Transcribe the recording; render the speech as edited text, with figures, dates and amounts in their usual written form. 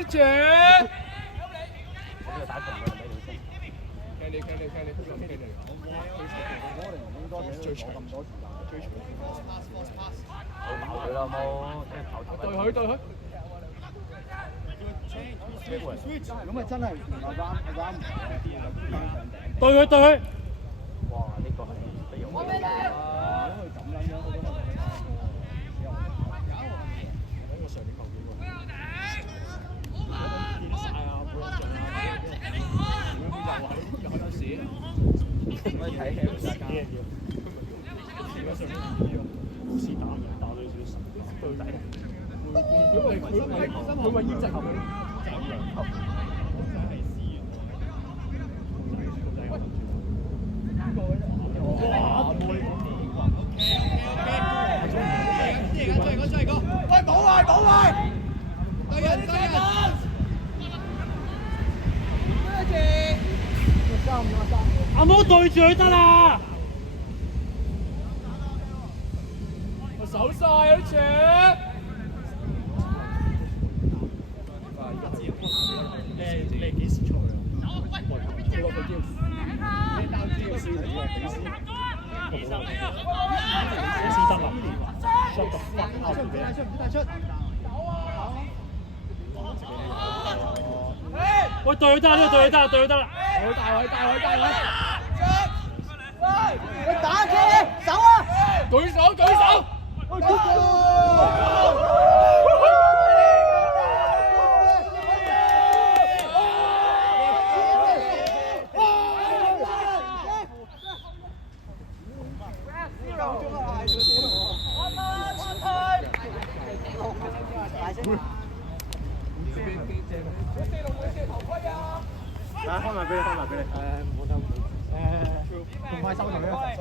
一隻。我呢個打重嘅，俾你先。聽你，最長咁多時間，最長。佢啦冇，即係跑頭。對佢。咁咪真係啱。對佢。哇！呢個係非常之好。如果佢咁樣，佢都係。我上年後幾個。見曬啊！冇人做啊！又係有時。我睇戲大家。而家上年好似打到少少對仔。佢咪演隻後尾。哇！冇你講再個，喂冇位，對人，阿毛對住佢得啦，我手晒嗰隻。你幾時出去啊？我個叫。喂，對佢得啦，呢個對佢得啦，對佢得啦。好大位。喂，打佢，走啊！舉手。開埋俾你。冇得。同快收頭咧。